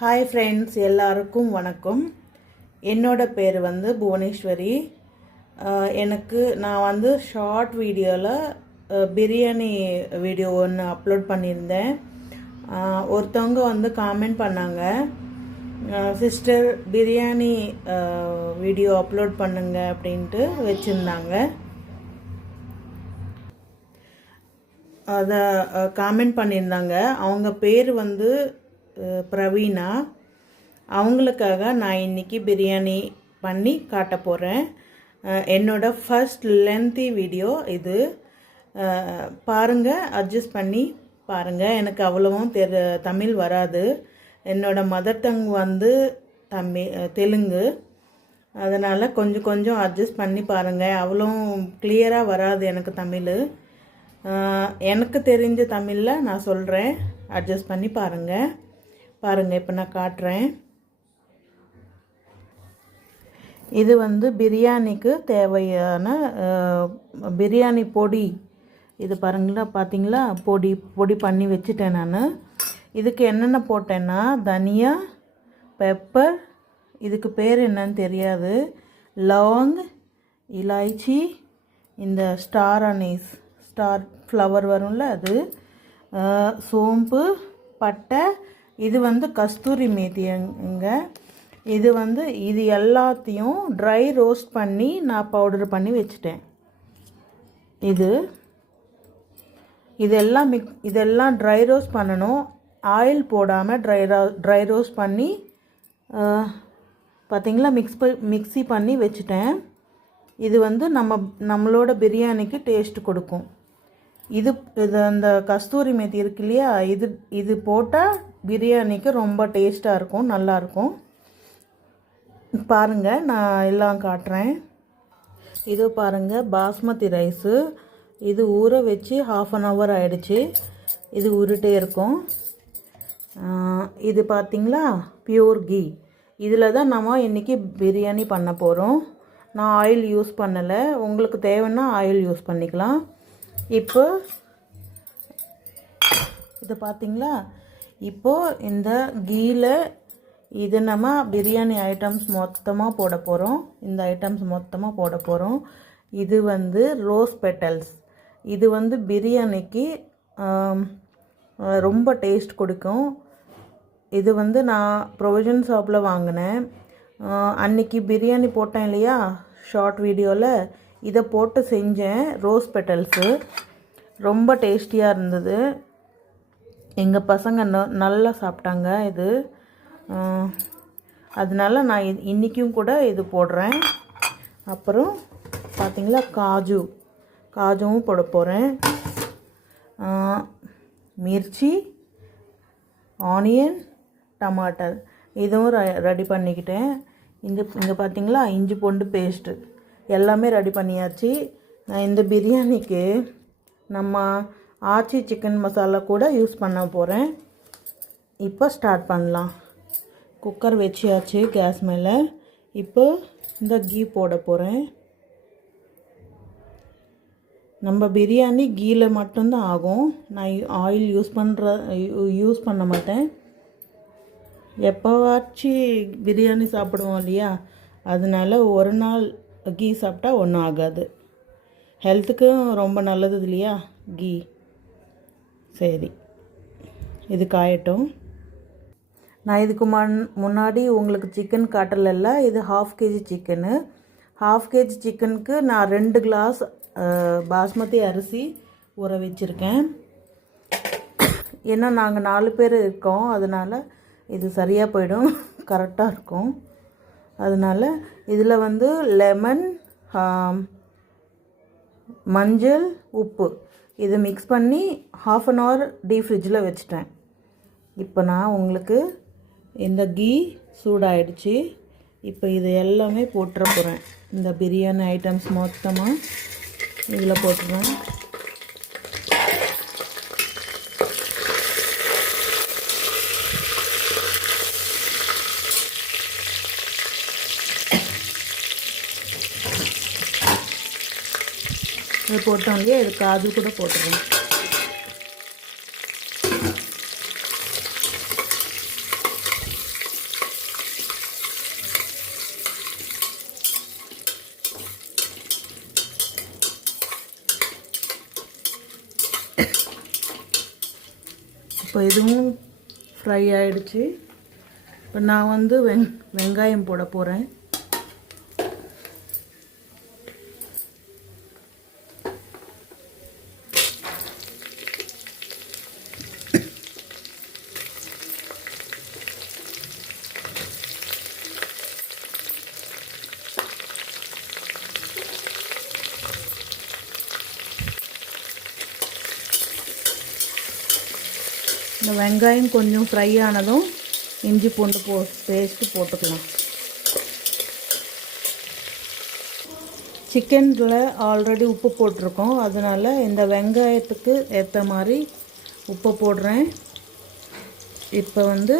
Hi friends, எல்லாருக்கும் வணக்கம். என்னோட பேர் வந்து புவனேஸ்வரி. நான் ஷார்ட் வீடியோவில் பிரியாணி வீடியோ ஒன்று அப்லோட் பண்ணியிருந்தேன். ஒருத்தவங்க காமெண்ட் பண்ணாங்க, சிஸ்டர் பிரியாணி வீடியோ அப்லோட் பண்ணுங்க அப்படின்ட்டு வச்சுருந்தாங்க. அதை காமெண்ட் பண்ணியிருந்தாங்க. அவங்க பேர் பிரவீனா. அவங்களுக்காக நான் இன்றைக்கி பிரியாணி பண்ணி காட்ட போகிறேன். என்னோட ஃபர்ஸ்ட் லென்த்தி வீடியோ இது. பாருங்கள், அட்ஜஸ்ட் பண்ணி பாருங்கள். எனக்கு அவ்வளவும் தமிழ் வராது. என்னோட மதர் டங் தெலுங்கு. அதனால் கொஞ்சம் அட்ஜஸ்ட் பண்ணி பாருங்கள். அவ்வளோ கிளியராக வராது எனக்கு தமிழ். எனக்கு தெரிஞ்ச தமிழில் நான் சொல்கிறேன், அட்ஜஸ்ட் பண்ணி பாருங்கள். இப்போ நான் காட்டுறேன். இது பிரியாணிக்கு தேவையான பிரியாணி பொடி. இது பார்த்தீங்களா, பொடி பண்ணி வச்சுட்டேன் நான். இதுக்கு என்னென்ன போட்டேன்னா, தனியா, பெப்பர், இதுக்கு பேர் என்னன்னு தெரியாது, லவங், இலாய்ச்சி, இந்த ஸ்டார் ஃப்ளவர் வரும்ல அது, சோம்பு, பட்டை, இது கஸ்தூரி மேத்திங்க. இது எல்லாத்தையும் ட்ரை ரோஸ்ட் பண்ணி நான் பவுடர் பண்ணி வச்சுட்டேன். இதெல்லாம் ட்ரை ரோஸ்ட் பண்ணணும். ஆயில் போடாமல் ட்ரை ரோஸ்ட் பண்ணி பார்த்திங்களா, மிக்ஸி பண்ணி வச்சுட்டேன். இது நம்மளோட பிரியாணிக்கு டேஸ்ட் கொடுக்கும். இது அந்த கஸ்தூரி மேத்தி இருக்கு இல்லையா, இது போட்டால் பிரியாணிக்கு ரொம்ப டேஸ்ட்டாக இருக்கும், நல்லாயிருக்கும். பாருங்கள், நான் எல்லாம் காட்டுறேன். இது பாருங்கள், பாஸ்மதி ரைஸு. இது ஊற வச்சு 1/2 an hour ஆகிடுச்சு. இது ஊறிட்டே இருக்கும். இது பார்த்திங்களா, பியூர் கீ. இதில் தான் நம்ம இன்றைக்கி பிரியாணி பண்ண போகிறோம். நான் ஆயில் யூஸ் பண்ணலை. உங்களுக்கு தேவைன்னா ஆயில் யூஸ் பண்ணிக்கலாம். இப்போ இது பார்த்திங்களா, இப்போது இந்த கீயில் இது நம்ம பிரியாணி ஐட்டம்ஸ் மொத்தமாக போட போகிறோம். இந்த ஐட்டம்ஸ் மொத்தமாக போட போகிறோம். இது ரோஸ் பெட்டல்ஸ். இது பிரியாணிக்கு ரொம்ப டேஸ்ட் கொடுக்கும். இது நான் ப்ரொவிஷன் ஷாப்பில் வாங்கினேன். அன்றைக்கி பிரியாணி போட்டேன் இல்லையா ஷார்ட் வீடியோவில், இதை போட்டு செஞ்சேன். ரோஸ் பெட்டல்ஸு ரொம்ப டேஸ்டியாக இருந்தது. எங்கள் பசங்க நல்லா சாப்பிட்டாங்க இது. அதனால நான் இன்றைக்கும் கூட இது போடுறேன். அப்புறம் பார்த்திங்களா, காஜுவும் போட போகிறேன். மிர்ச்சி, ஆனியன், டமாட்டர் இதுவும் ரெடி பண்ணிக்கிட்டேன். இங்கே பார்த்திங்களா, இஞ்சி பூண்டு பேஸ்ட்டு எல்லாமே ரெடி பண்ணியாச்சு. நான் இந்த பிரியாணிக்கு நம்ம ஆச்சி சிக்கன் மசாலா கூட யூஸ் பண்ண போகிறேன். இப்போ ஸ்டார்ட் பண்ணலாம். குக்கர் வச்சியாச்சு கேஸ் மேலே. இப்போ இந்த கீ போட போகிறேன். நம்ம பிரியாணி கீயில் மட்டும்தான் ஆகும். நான் ஆயில் யூஸ் பண்ண மாட்டேன். எப்போவாச்சும் பிரியாணி சாப்பிடுவோம் இல்லையா, அதனால ஒரு நாள் கீ சாப்பிட்டா ஒன்றும் ஆகாது. ஹெல்த்துக்கும் ரொம்ப நல்லது இல்லையா கீ. சரி, இது காயட்டும். நான் இதுக்கு முன்னாடி உங்களுக்கு சிக்கன் காட்டலைல்ல, இது 1/2 kg சிக்கனு. 1/2 kg சிக்கனுக்கு நான் 2 கிளாஸ் பாஸ்மதி அரிசி ஊற வச்சுருக்கேன். ஏன்னா நாங்கள் 4 பேர் இருக்கோம், அதனால் இது சரியாக போயிடும், கரெக்டாக இருக்கும். அதனால் இதில் லெமன், மஞ்சள், உப்பு இதை மிக்ஸ் பண்ணி 1/2 an hour ஃப்ரிட்ஜில் வச்சுட்டேன். இப்போ நான் உங்களுக்கு இந்த கீ சூடாயிடுச்சு. இப்போ இது எல்லாமே போட்டுற போகிறேன். இந்த பிரியாணி ஐட்டம்ஸ் மொத்தமாக இதில் போட்டுருவேன். இது போட்டோம் இல்லையா, இது காஜு கூட போட்டுருவேன். இப்போ இதுவும் ஃப்ரை ஆகிடுச்சு. இப்போ நான் வந்து வெங்காயம் போட போகிறேன். இந்த வெங்காயம் கொஞ்சம் ஃப்ரை ஆனதும் இஞ்சி பூண்டு பேஸ்ட்டு போட்டுக்கலாம். சிக்கனில் ஆல்ரெடி உப்பு போட்டிருக்கோம், அதனால் இந்த வெங்காயத்துக்கு ஏற்ற மாதிரி உப்பு போடுறேன். இப்போ வந்து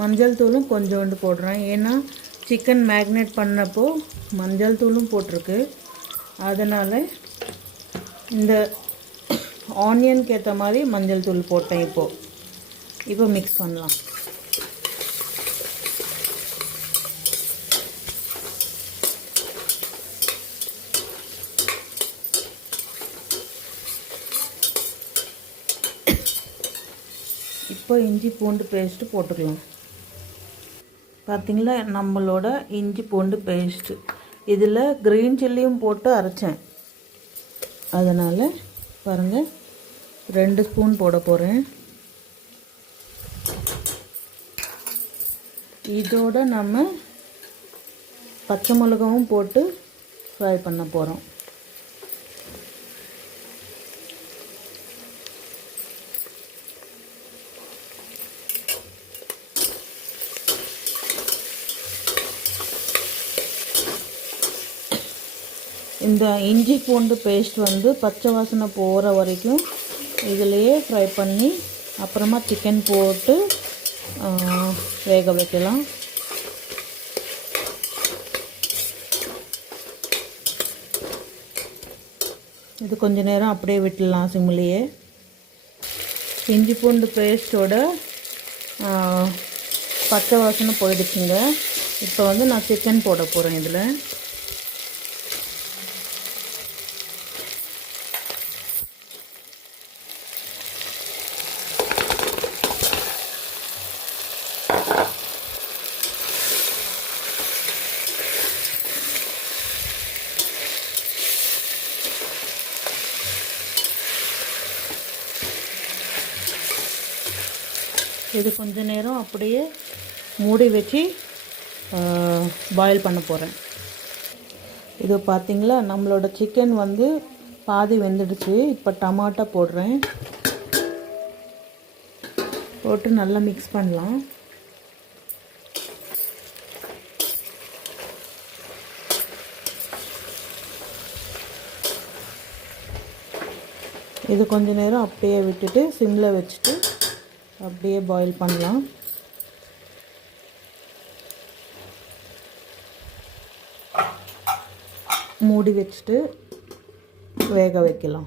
மஞ்சள் தூளும் கொஞ்சோண்டு போடுறேன். ஏன்னா சிக்கன் மேக்னேட் பண்ணப்போ மஞ்சள் தூளும் போட்டிருக்கு. அதனால் இந்த ஆனியனுக்கு ஏற்ற மாதிரி மஞ்சள் தூள் போட்டேன். இப்போ மிக்ஸ் பண்ணலாம். இப்போ இஞ்சி பூண்டு பேஸ்ட்டு போட்டுக்கலாம். பார்த்திங்களா, நம்மளோட இஞ்சி பூண்டு பேஸ்ட்டு இதில் க்ரீன் சில்லியும் போட்டு அரைச்சேன். அதனால் பாருங்கள், 2 ஸ்பூன் போட போகிறேன். இதோட நம்ம பச்சை மிளகாவும் போட்டு ஃப்ரை பண்ண போகிறோம். இந்த இஞ்சி பூண்டு பேஸ்ட் வந்து பச்சை வாசனை போகிற வரைக்கும் இதிலையே ஃப்ரை பண்ணி அப்புறமா சிக்கன் போட்டு வேக வைக்கலாம். இது கொஞ்ச நேரம் அப்படியே விட்டுடலாம் சிம்லேயே. இஞ்சி பூண்டு பேஸ்ட்டோட பச்சை வாசனை போயிடுச்சுங்க. இப்போ வந்து நான் சிக்கன் போட போகிறேன். இதில் இது கொஞ்ச நேரம் அப்படியே மூடி வச்சு பாயில் பண்ண போகிறேன். இது பார்த்திங்களா, நம்மளோட சிக்கன் வந்து பாதி வெந்துடுச்சு. இப்போ டமாட்டா போடுறேன். போட்டு நல்லா மிக்ஸ் பண்ணலாம். இது கொஞ்ச நேரம் அப்படியே விட்டுட்டு சிம்மில் வச்சுட்டு அப்படியே பாயில் பண்ணலாம். மூடி வச்சுட்டு வேக வைக்கலாம்.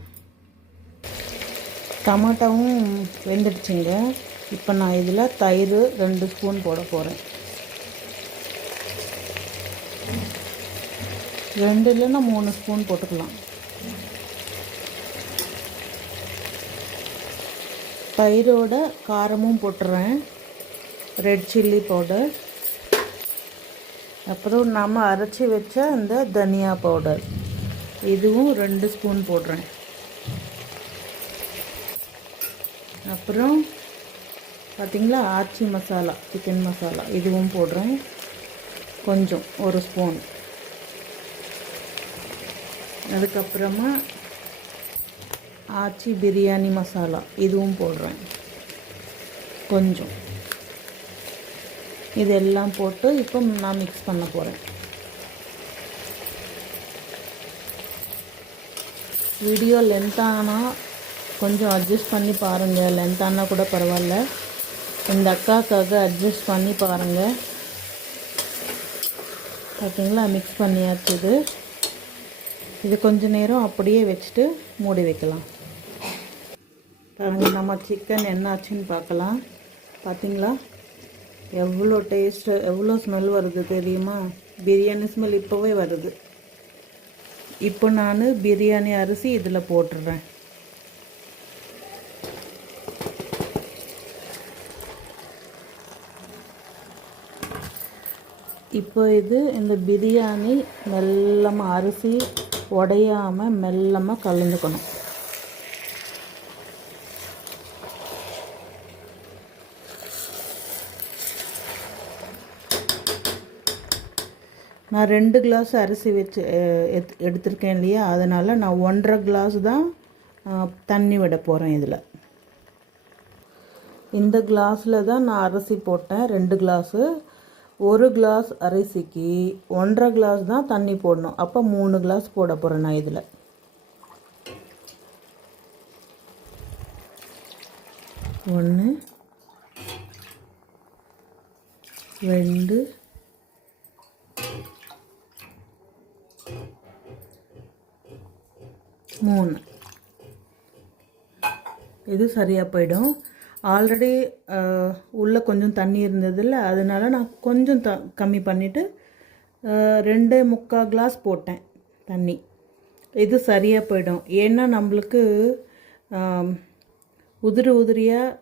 டமாட்டாவும் வெந்துடுச்சுங்க. இப்போ நான் இதில் தயிர் 2 ஸ்பூன் போட போகிறேன். 2 இல்லைன்னா 3 ஸ்பூன் போட்டுக்கலாம். தயிரோட காரமும் போட்டுறேன், ரெட் சில்லி பவுடர், அப்புறம் நம்ம அரைச்சி வச்ச அந்த தனியா பவுடர் இதுவும் 2 ஸ்பூன் போடுறேன். அப்புறம் பார்த்திங்களா, ஆச்சி மசாலா, சிக்கன் மசாலா இதுவும் போடுறேன் கொஞ்சம், 1 ஸ்பூன். அதுக்கப்புறமா ஆச்சி பிரியாணி மசாலா இதுவும் போடுறேன் கொஞ்சம். இதெல்லாம் போட்டு இப்போ நான் மிக்ஸ் பண்ண போகிறேன். வீடியோ லென்த்தானா கொஞ்சம் அட்ஜஸ்ட் பண்ணி பாருங்கள். லென்த்தானா கூட பரவாயில்ல, இந்த அக்காக்காக அட்ஜஸ்ட் பண்ணி பாருங்கள். பார்த்தீங்களா, மிக்ஸ் பண்ணியாச்சு. இது கொஞ்ச நேரம் அப்படியே வச்சுட்டு மூடி வைக்கலாம். நம்ம சிக்கன் என்னாச்சுன்னு பார்க்கலாம். பார்த்தீங்களா, எவ்வளோ டேஸ்ட்டு, எவ்வளோ ஸ்மெல் வருது தெரியுமா? பிரியாணி ஸ்மெல் இப்போவே வருது. இப்போ நான் பிரியாணி அரிசி இதில் போட்டுடுறேன். இப்போ இந்த பிரியாணி மெல்லமாக அரிசி உடையாமல் மெல்லமாக கலந்துக்கணும். நான் 2 கிளாஸ் அரிசி வச்சு எடுத்திருக்கேன் இல்லையா, அதனால் நான் 1.5 கிளாஸ் தான் தண்ணி விட போகிறேன். இந்த கிளாஸில் தான் நான் அரிசி போட்டேன் 2 கிளாஸு. 1 கிளாஸ் அரிசிக்கு 1.5 கிளாஸ் தான் தண்ணி போடணும். அப்போ 3 கிளாஸ் போட போகிறேன் நான் இதில். 1 2 3. இது சரியாக போயிடும். ஆல்ரெடி உள்ளே கொஞ்சம் தண்ணி இருந்ததில்ல, அதனால் நான் கொஞ்சம் கம்மி பண்ணிவிட்டு 2.25 கிளாஸ் போட்டேன் தண்ணி. இது சரியாக போயிடும். ஏன்னா நம்மளுக்கு உதிரியாக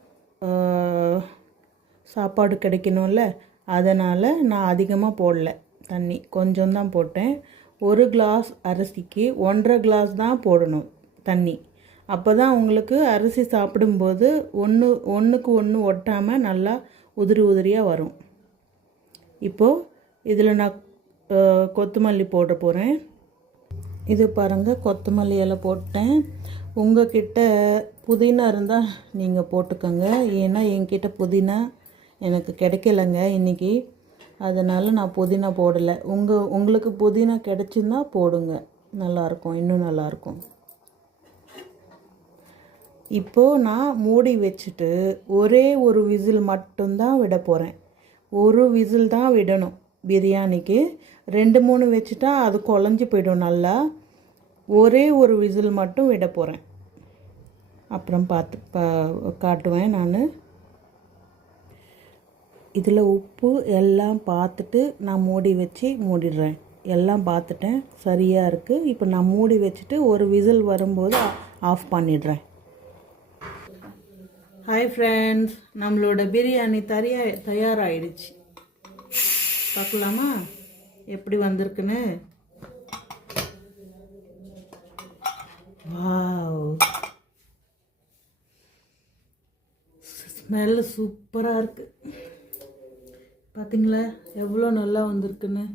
சாப்பாடு கிடைக்கணும்ல, அதனால் நான் அதிகமாக போடல. தண்ணி கொஞ்சம் தான் போட்டேன். 1 கிளாஸ் அரிசிக்கு 1.5 கிளாஸ் தான் போடணும் தண்ணி. அப்போ தான் உங்களுக்கு அரிசி சாப்பிடும்போது ஒன்றுக்கு ஒன்று ஒட்டாமல் நல்லா உதிரியாக வரும். இப்போது இதில் நான் கொத்தமல்லி போட போகிறேன். இது பாருங்கள், கொத்தமல்லி இலை போட்டேன். உங்கள்கிட்ட புதினா இருந்தால் நீங்கள் போட்டுக்கோங்க. ஏன்னா என்கிட்ட புதினா எனக்கு கிடைக்கலங்க இன்றைக்கி, அதனால் நான் புதினா போடலை. உங்களுக்கு புதினா கிடச்சின்னா போடுங்க, நல்லாயிருக்கும், இன்னும் நல்லாயிருக்கும். இப்போது நான் மூடி வச்சுட்டு ஒரே ஒரு விசில் மட்டும்தான் விட போகிறேன். ஒரு விசில் தான் விடணும் பிரியாணிக்கு. 2-3 வச்சுட்டா அது குழஞ்சி போயிடும் நல்லா. ஒரே ஒரு விசில் மட்டும் விட போகிறேன். அப்புறம் காட்டுவேன் நான். இதில் உப்பு எல்லாம் பார்த்துட்டு நான் மூடி வச்சு மூடிடுறேன். எல்லாம் பார்த்துட்டேன், சரியாக இருக்குது. இப்போ நான் மூடி வச்சுட்டு ஒரு விசில் வரும்போது ஆஃப் பண்ணிடுறேன். ஹாய் ஃப்ரெண்ட்ஸ், நம்மளோட பிரியாணி தயாராகிடுச்சு. பார்க்கலாமா எப்படி வந்திருக்குன்னு? வாவ், ஸ்மெல் சூப்பராக இருக்குது. பார்த்தீங்களா எவ்வளோ நல்லா வந்திருக்குன்னு?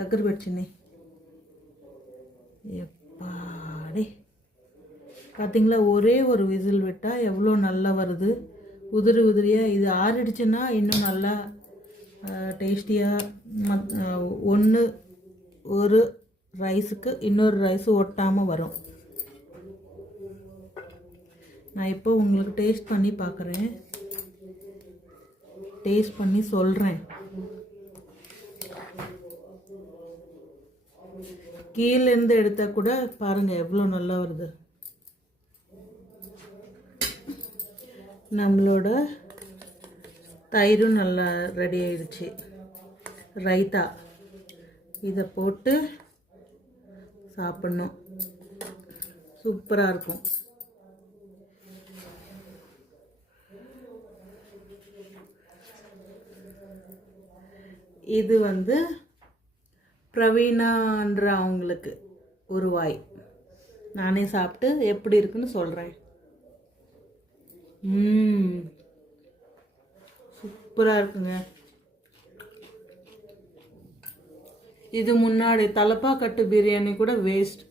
దగ్గర పెట్టింది எப்பாடி. பார்த்தீங்களா, ஒரே ஒரு விசில் விட்டால் எவ்வளோ நல்லா வருது, உதிரியாக. இது ஆறிடுச்சுன்னா இன்னும் நல்லா டேஸ்டியாக ஒரு ரைஸுக்கு இன்னொரு ரைஸு ஒட்டாமல் வரும். நான் இப்போ உங்களுக்கு டேஸ்ட் பண்ணி பார்க்குறேன், டேஸ்ட் பண்ணி சொல்கிறேன். கீழேருந்து எடுத்தால் கூட பாருங்கள் எவ்வளோ நல்லா வருது. நம்மளோட தயிரும் நல்லா ரெடி ஆயிடுச்சு. ரைத்தா இதை போட்டு சாப்பிட்ணும், சூப்பராக இருக்கும். இது பிரவீனான்ற அவங்களுக்கு ஒரு வாய். நானே சாப்பிட்டு எப்படி இருக்குன்னு சொல்கிறேன். சூப்பராக இருக்குங்க. இது முன்னாடி தலப்பாக்கட்டு பிரியாணி கூட வேஸ்ட்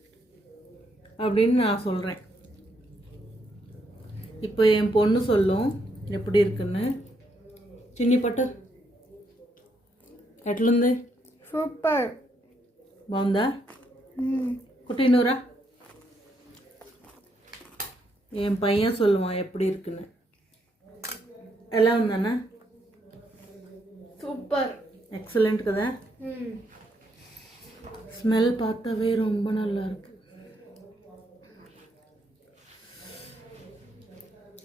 அப்படின்னு நான் சொல்கிறேன். இப்போ என் பொண்ணு சொல்லும் எப்படி இருக்குன்னு. చిన్ని పట్టు, ఎట్లుంది? సూపర్. బాగుందా? குட்டினூரா என் பையன் சொல்லுவான் எப்படி இருக்குன்னு. ఎలా ఉందన్నా? సూపర్, எக்ஸலண்ட் కదా. ஸ்மெல் பார்த்தாவே ரொம்ப நல்லா இருக்கு.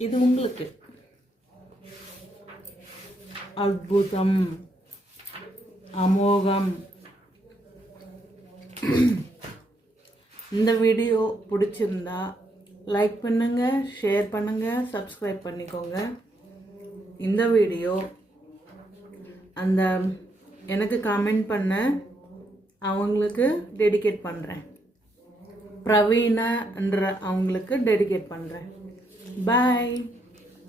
இது உங்களுக்கு அற்புதம், அமோகம். இந்த வீடியோ பிடிச்சிருந்தா லைக் பண்ணுங்க, ஷேர் பண்ணுங்க, சப்ஸ்கிரைப் பண்ணிக்கோங்க. இந்த வீடியோ அந்த எனக்கு காமெண்ட் பண்ண அவங்களுக்கு டெடிகேட் பண்ணுறேன். பிரவீனான்ற அவங்களுக்கு டெடிகேட் பண்ணுறேன். பாய்.